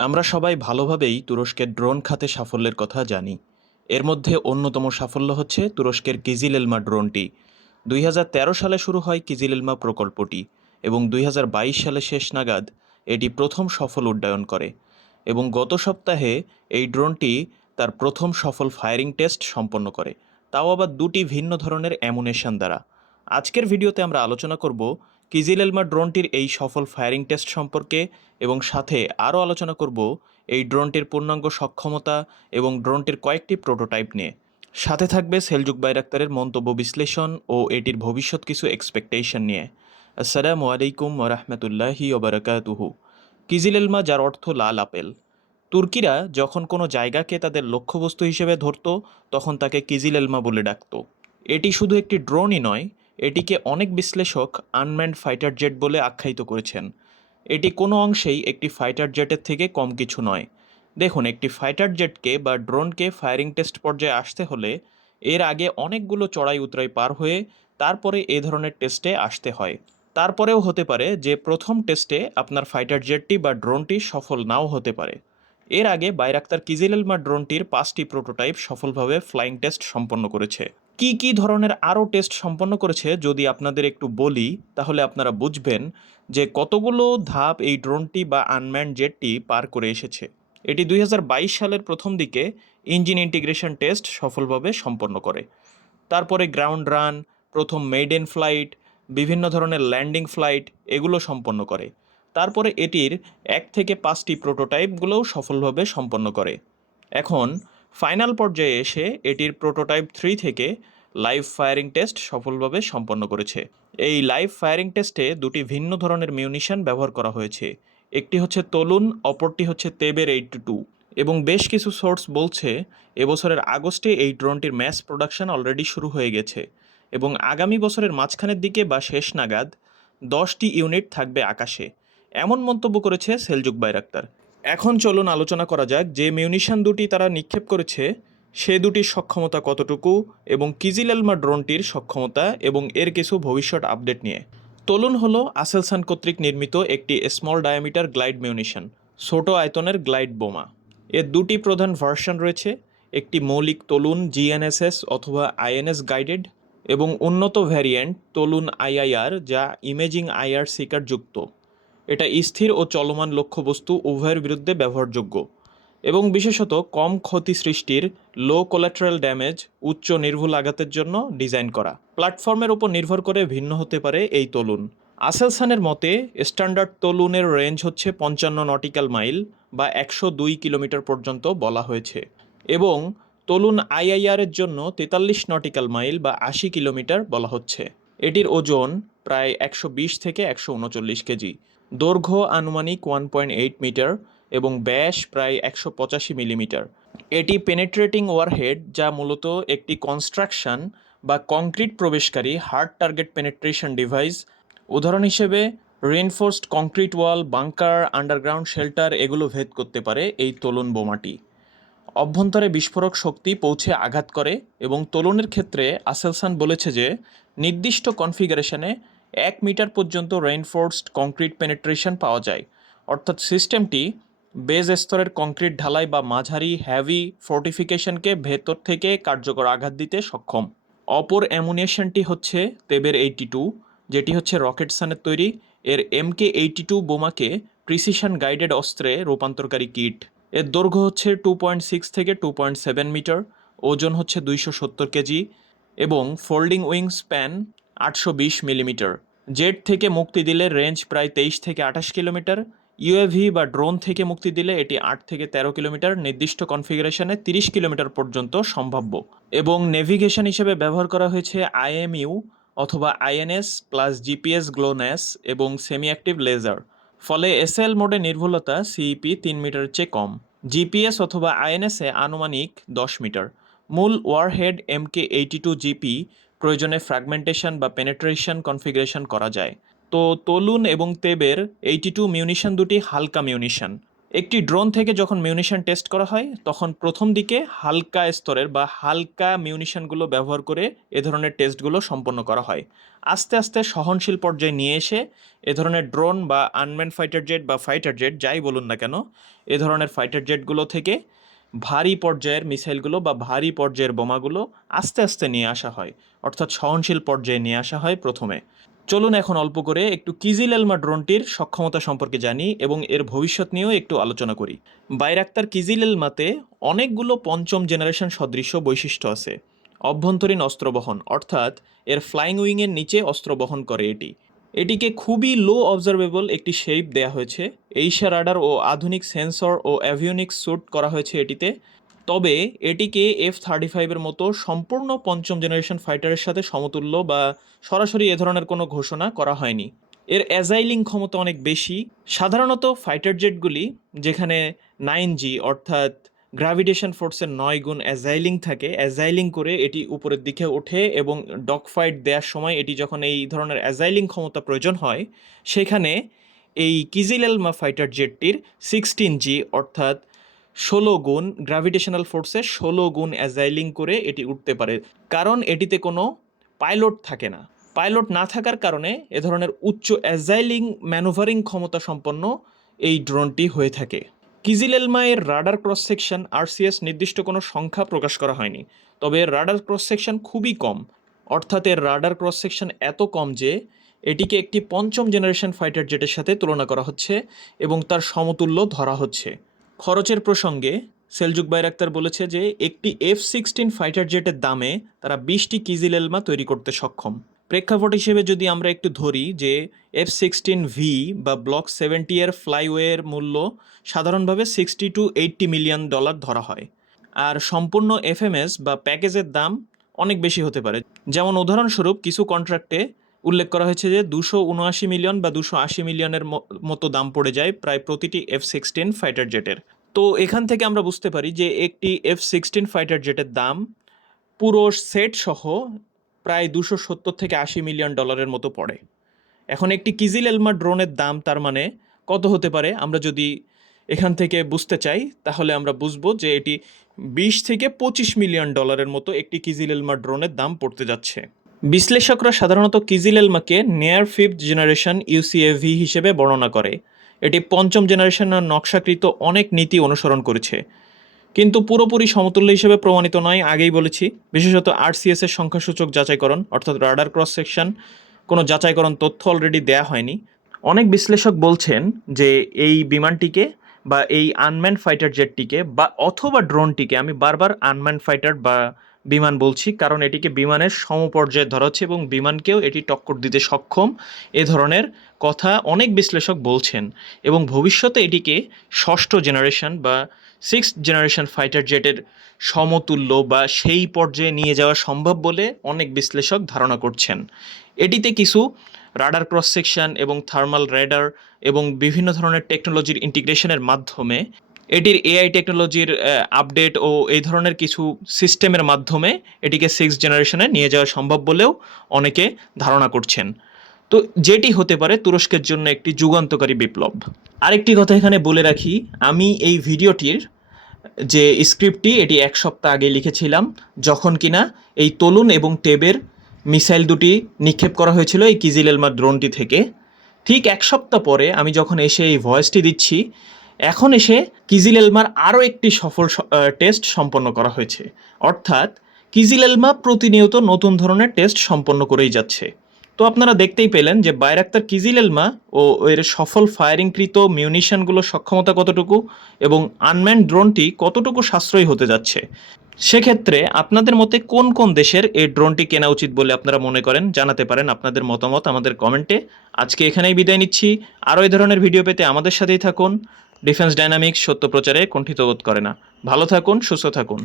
আমরা সবাই ভালোভাবেই তুরস্কের ড্রোন খাতে সাফল্যের কথা জানি। এর মধ্যে অন্যতম সাফল্য হচ্ছে তুরস্কের কিজিলেলমা ড্রোনটি। দুই হাজার তেরো সালে শুরু হয় কিজিলেলমা প্রকল্পটি এবং দুই হাজার বাইশ সালে শেষ নাগাদ এটি প্রথম সফল উড্ডয়ন করে এবং গত সপ্তাহে এই ড্রোনটি তার প্রথম সফল ফায়ারিং টেস্ট সম্পন্ন করে। তাও আবার দুটি ভিন্ন ধরনের অ্যামুনেশন দ্বারা। আজকের ভিডিওতে আমরা আলোচনা করব কিজিলেলমা ড্রোনটির এই সফল ফায়ারিং টেস্ট সম্পর্কে এবং সাথে আরও আলোচনা করব এই ড্রোনটির পূর্ণাঙ্গ সক্ষমতা এবং ড্রোনটির কয়েকটি প্রোটোটাইপ নিয়ে। সাথে থাকবে সেলজুক বাইরাক্তারের মন্তব্য বিশ্লেষণ ও এটির ভবিষ্যৎ কিছু এক্সপেকটেশন নিয়ে। আসসালামু আলাইকুম ওরহমতুল্লাহি ওবরাকাতুহু কিজিলেলমা যার অর্থ লাল আপেল। তুর্কিরা যখন কোনো জায়গাকে তাদের লক্ষ্যবস্তু হিসেবে ধরত, তখন তাকে কিজিলেলমা বলে ডাকত। এটি শুধু একটি ড্রোনই নয় এটিকে অনেক বিশ্লেষক আনম্যান্ড ফাইটার জেট বলে আখ্যায়িত করেছেন। এটি কোনো অংশেই একটি ফাইটার জেটের থেকে কম কিছু নয়। দেখুন, একটি ফাইটার জেটকে বা ড্রোনকে ফায়ারিং টেস্ট পর্যায়ে আসতে হলে এর আগে অনেকগুলো চড়াই উতরাই পার হয়ে তারপরে এ ধরনের টেস্টে আসতে হয়। তারপরেও হতে পারে যে প্রথম টেস্টে আপনার ফাইটার জেটটি বা ড্রোনটি সফল নাও হতে পারে। এর আগে বাইরাক্তার কিজিলেলমা ড্রোনটির পাঁচটি প্রোটোটাইপ সফলভাবে ফ্লাইং টেস্ট সম্পন্ন করেছে। কি কি ধরনের আরও টেস্ট সম্পন্ন করেছে যদি আপনাদের একটু বলি, তাহলে আপনারা বুঝবেন যে কতগুলো ধাপ এই ড্রোনটি বা আনম্যান্ড জেটটি পার করে এসেছে। এটি দুই হাজার বাইশ সালের প্রথম দিকে ইঞ্জিন ইন্টিগ্রেশন টেস্ট সফলভাবে সম্পন্ন করে। তারপরে গ্রাউন্ড রান, প্রথম মেইডেন ফ্লাইট, বিভিন্ন ধরনের ল্যান্ডিং ফ্লাইট, এগুলো সম্পন্ন করে। তারপরে এটির এক থেকে পাঁচটি প্রোটোটাইপগুলোও সফলভাবে সম্পন্ন করে। এখন, ফাইনাল পর্যায়ে এসে এটির প্রোটোটাইপ থ্রি থেকে লাইভ ফায়ারিং টেস্ট সফলভাবে সম্পন্ন করেছে। এই লাইভ ফায়ারিং টেস্টে দুটি ভিন্ন ধরনের মিউনিশন ব্যবহার করা হয়েছে। একটি হচ্ছে তলুন, অপরটি হচ্ছে তেবের এইট টু। এবং বেশ কিছু সোর্স বলছে, এবছরের আগস্টে এই ড্রোনটির ম্যাস প্রোডাকশন অলরেডি শুরু হয়ে গেছে। এবং আগামী বছরের মাঝখানের দিকে বা শেষ নাগাদ দশটি ইউনিট থাকবে আকাশে। এমন মন্তব্য করেছে সেলজুক বাইরাক্তার এখন চলুন আলোচনা করা যাক যে মিউনিশন দুটি তারা নিক্ষেপ করেছে, সে দুটির সক্ষমতা কতটুকু এবং কিজিলেলমা ড্রোনটির সক্ষমতা এবং এর কিছু ভবিষ্যৎ আপডেট নিয়ে। তলুন হল আসেলসান কর্তৃক নির্মিত একটি স্মল ডায়ামিটার গ্লাইড মিউনিশন ছোট আয়তনের গ্লাইড বোমা। এর দুটি প্রধান ভার্সন রয়েছে, একটি মৌলিক তলুন জিএনএসএস অথবা আইএনএস গাইডেড এবং উন্নত ভ্যারিয়েন্ট তলুন আইআইআর যা ইমেজিং আইআর সিকার যুক্ত এটা স্থির ও চলমান লক্ষ্যবস্তু উভয়ের বিরুদ্ধে ব্যবহারযোগ্য। এবং বিশেষত কম ক্ষতি সৃষ্টির লো কোলাট্রাল ড্যামেজ উচ্চ নির্ভুল আঘাতের জন্য ডিজাইন করা। প্ল্যাটফর্মের উপর নির্ভর করে ভিন্ন হতে পারে এই তলুন আসেলসানের মতে, স্ট্যান্ডার্ড তলুনের রেঞ্জ হচ্ছে পঞ্চান্ন নটিক্যাল মাইল বা একশো দুই কিলোমিটার পর্যন্ত বলা হয়েছে। এবং তলুন আইআইআর এর জন্য তেতাল্লিশ নটিক্যাল মাইল বা আশি কিলোমিটার বলা হচ্ছে। এটির ওজন প্রায় একশো বিশ থেকে একশো উনচল্লিশ কেজি। দৈর্ঘ্য আনুমানিক ওয়ান পয়েন্ট এইট মিটার এবং ব্যাস প্রায় একশো পঁচাশি মিলিমিটার। এটি পেনেট্রেটিং ওয়ারহেড যা মূলত একটি কনস্ট্রাকশন বা কংক্রিট প্রবেশকারী হার্ড টার্গেট পেনেট্রেশন ডিভাইস উদাহরণ হিসেবে reinforced concrete wall bunker underground shelter এগুলো ভেদ করতে পারে এই তোলন বোমাটি। অভ্যন্তরে বিস্ফোরক শক্তি পৌঁছে আঘাত করে এবং তোলনের ক্ষেত্রে আসেলসান বলেছে যে নির্দিষ্ট কনফিগারেশনে এক মিটার পর্যন্ত রেইনফোর্সড কংক্রিট পেনেট্রেশন পাওয়া যায়। অর্থাৎ সিস্টেমটি বেজ স্তরের কংক্রিট ঢালাই বা মাঝারি হ্যাভি ফোর্টিফিকেশনকে ভেতর থেকে কার্যকর আঘাত দিতে সক্ষম। অপর অ্যামুনিয়েশনটি হচ্ছে তেবের এইটি টু যেটি হচ্ছে রকেট সানের তৈরি। এর এমকে এইটি টু বোমাকে প্রিসিশন গাইডেড অস্ত্রে রূপান্তরকারী কিট এর দৈর্ঘ্য হচ্ছে টু পয়েন্ট সিক্স থেকে টু পয়েন্ট সেভেন মিটার ওজন হচ্ছে দুইশো সত্তর কেজি। এবং ফোল্ডিং উইং স্প্যান আটশো বিশ মিলিমিটার। জেট থেকে মুক্তি দিলে রেঞ্জ প্রায় তেইশ থেকে আঠাশ কিলোমিটার। ইউএভি বা ড্রোন থেকে মুক্তি দিলে এটি আট থেকে তেরো কিলোমিটার। নির্দিষ্ট কনফিগারেশনে তিরিশ কিলোমিটার পর্যন্ত সম্ভাব্য। এবং নেভিগেশন হিসেবে ব্যবহার করা হয়েছে আইএমইউ অথবা আইএনএস প্লাস জিপিএস গ্লোন্যাস এবং সেমি অ্যাক্টিভ লেজার। ফলে এসএল মোডে নির্ভুলতা সিইপি তিন মিটার চেয়ে কম। জিপিএস অথবা আইএনএসে আনুমানিক দশ মিটার। মূল warhead MK eighty two GP প্রয়োজনে ফ্র্যাগমেন্টেশন বা পেনেট্রেশন কনফিগারেশন করা যায়। তো তলুন এবং তেবের এইটি টু মিউনিশন দুটি হালকা মিউনিশন একটি ড্রোন থেকে যখন মিউনিশন টেস্ট করা হয়, তখন প্রথম দিকে হালকা স্তরের বা হালকা মিউনিশনগুলো ব্যবহার করে এ ধরনের টেস্টগুলো সম্পন্ন করা হয়। আস্তে আস্তে সহনশীল পর্যায়ে নিয়ে এসে এ ধরনের ড্রোন বা আনম্যান ফাইটার জেট বা ফাইটার জেট যাই বলুন না কেন, এ ধরনের ফাইটার জেটগুলো থেকে ভারী পর্যায়ের মিসাইলগুলো বা ভারী পর্যায়ের বোমাগুলো আস্তে আস্তে নিয়ে আসা হয়, অর্থাৎ সহনশীল পর্যায়ে নিয়ে আসা হয় প্রথমে। চলুন এখন অল্প করে একটু কিজিল এলমা ড্রোনটির সক্ষমতা সম্পর্কে জানি এবং এর ভবিষ্যৎ নিয়েও একটু আলোচনা করি। বাইরাক্তার কিজিল এলমাতে অনেকগুলো পঞ্চম জেনারেশন সদৃশ্য বৈশিষ্ট্য আছে। অভ্যন্তরীণ অস্ত্র বহন, অর্থাৎ এর ফ্লাইং উইংয়ের নিচে অস্ত্র বহন করে এটি। এটিকে খুবই লো অবজারভেবল একটি শেপ দেয়া হয়েছে। এইশা রাডার ও আধুনিক সেন্সর ও অ্যাভিওনিক্স স্যুট করা হয়েছে এটিতে। তবে এটিকে এফ থার্টি ফাইভের মতো সম্পূর্ণ পঞ্চম জেনারেশন ফাইটারের সাথে সমতুল্য বা সরাসরি এ ধরনের কোনো ঘোষণা করা হয়নি। এর অ্যাজাইলিং ক্ষমতা অনেক বেশি। সাধারণত ফাইটার জেটগুলি যেখানে নাইন জি অর্থাৎ গ্র্যাভিটেশন ফোর্সের নয় গুণ অ্যাজাইলিং থাকে, অ্যাজাইলিং করে এটি উপরের দিকে ওঠে এবং ডগ ফাইট দেওয়ার সময় এটি যখন এই ধরনের অ্যাজাইলিং ক্ষমতা প্রয়োজন হয়, সেখানে এই কিজিলেলমা ফাইটার জেটটির সিক্সটিন জি অর্থাৎ ষোলো গুণ গ্র্যাভিটেশনাল ফোর্সে ষোলো গুণ অ্যাজাইলিং করে এটি উঠতে পারে। কারণ এটিতে কোনো পাইলট থাকে না। পাইলট না থাকার কারণে এ ধরনের উচ্চ অ্যাজাইলিং ম্যানুভারিং ক্ষমতা সম্পন্ন এই ড্রোনটি হয়ে থাকে। কিজিলেলমা এর রাডার ক্রস সেকশন আরসিএস নির্দিষ্ট কোনো সংখ্যা প্রকাশ করা হয়নি। তবে এর রাডার ক্রস সেকশন খুবই কম। অর্থাৎ এর রাডার ক্রস সেকশন এত কম যে, এটিকে একটি পঞ্চম জেনারেশন ফাইটার জেটের সাথে তুলনা করা হচ্ছে এবং তার সমতুল্য ধরা হচ্ছে। খরচের প্রসঙ্গে সেলজুক বাইরাক্তার বলেছে যে, একটি এফ সিক্সটিন ফাইটার জেটের দামে তারা বিশটি কিজিল এলমা তৈরি করতে সক্ষম। প্রেক্ষাপট হিসেবে যদি আমরা একটু ধরি যে এফ সিক্সটিন ভি বা ব্লক সেভেন্টি এর ফ্লাইওয়ের মূল্য সাধারণভাবে sixty to eighty million dollar ধরা হয়। আর সম্পূর্ণ এফএমএস বা প্যাকেজের দাম অনেক বেশি হতে পারে। যেমন উদাহরণস্বরূপ কিছু কন্ট্রাক্টে উল্লেখ করা হয়েছে যে দুশো উনআশি মিলিয়ন বা দুশো আশি মিলিয়নের মতো দাম পড়ে যায় প্রায় প্রতিটি এফ সিক্সটিন ফাইটার জেটের তো এখান থেকে আমরা বুঝতে পারি যে একটি এফ সিক্সটিন ফাইটার জেটের দাম পুরো সেট সহ প্রায় দুশো সত্তর থেকে আশি মিলিয়ন ডলারের মতো পড়ে। এখন একটি কিজিল এলমা ড্রোনের দাম তার মানে কত হতে পারে? আমরা যদি এখান থেকে বুঝতে চাই, তাহলে আমরা বুঝব যে এটি বিশ থেকে পঁচিশ মিলিয়ন ডলারের মতো একটি কিজিল এলমা ড্রোনের দাম পড়তে যাচ্ছে। বিশ্লেষকরা সাধারণত কিজিল এলমাকে নেয়ার ফিফথ জেনারেশন ইউসিএভি হিসেবে বর্ণনা করে। এটি পঞ্চম জেনারেশনের নকশাকৃত অনেক নীতি অনুসরণ করেছে। কিন্তু পুরোপুরি সমতুল্য হিসেবে প্রমাণিত নয়, আগেই বলেছি। বিশেষত আরসিএস এর সংখ্যাসূচক যাচাইকরণ, অর্থাৎ রাডার ক্রস সেকশন, কোনো যাচাইকরণ তথ্য অলরেডি দেয়া হয়নি। অনেক বিশ্লেষক বলছেন যে এই বিমানটিকে বা এই আনম্যান ফাইটার জেটটিকে বা অথবা ড্রোনটিকে, আমি বারবার আনম্যান ফাইটার বা বিমান বলছি, কারণ এটিকে বিমানের সমপর্যায়ে ধরা হচ্ছে এবং বিমানকেও এটি টক্কর দিতে সক্ষম, এ ধরনের কথা অনেক বিশ্লেষক বলছেন। এবং ভবিষ্যতে এটিকে ষষ্ঠ জেনারেশন বা সিক্স জেনারেশন ফাইটার জেটের সমতুল্য বা সেই পর্যায়ে নিয়ে যাওয়া সম্ভব বলে অনেক বিশ্লেষক ধারণা করছেন। এটিতে কিছু রাডার ক্রস সেকশন এবং থার্মাল রেডার এবং বিভিন্ন ধরনের টেকনোলজির ইন্টিগ্রেশনের মাধ্যমে, এটির এআই টেকনোলজির আপডেট ও এই ধরনের কিছু সিস্টেমের মাধ্যমে এটিকে সিক্স জেনারেশনে নিয়ে যাওয়া সম্ভব বলেও অনেকে ধারণা করছেন। তো যেটি হতে পারে তুরস্কের জন্য একটি যুগান্তকারী বিপ্লব। আরেকটি কথা এখানে বলে রাখি, আমি এই ভিডিওটির যে স্ক্রিপ্টটি, এটি এক সপ্তাহ আগে লিখেছিলাম, যখন কিনা এই তলুন এবং টেবের মিসাইল দুটি নিক্ষেপ করা হয়েছিল এই কিজিল এলমার ড্রোনটি থেকে। ঠিক এক সপ্তাহ পরে আমি যখন এসে এই ভয়েসটি দিচ্ছি, এখন এসে কিজিল এলমার আরও একটি সফল টেস্ট সম্পন্ন করা হয়েছে। অর্থাৎ কিজিল এলমা প্রতিনিয়ত নতুন ধরনের টেস্ট সম্পন্ন করেই যাচ্ছে। তো আপনারা দেখতেই পেলেন যে বাইরাক্তার কিজিল এলমা ও এর সফল ফায়ারিংকৃত মিউনিশনগুলোর সক্ষমতা কতটুকু এবং আনম্যান ড্রোনটি কতটুকু সাশ্রয়ী হতে যাচ্ছে? সেক্ষেত্রে আপনাদের মতে কোন কোন দেশের এই ড্রোনটি কেনা উচিত বলে আপনারা মনে করেন? জানাতে পারেন আপনাদের মতামত আমাদের কমেন্টে। আজকে এখানেই বিদায় নিচ্ছি। আরও এই ধরনের ভিডিও পেতে আমাদের সাথেই থাকুন। ডিফেন্স ডাইনামিক্স সত্য প্রচারে কুণ্ঠিত বোধ করে না। ভালো থাকুন, সুস্থ থাকুন।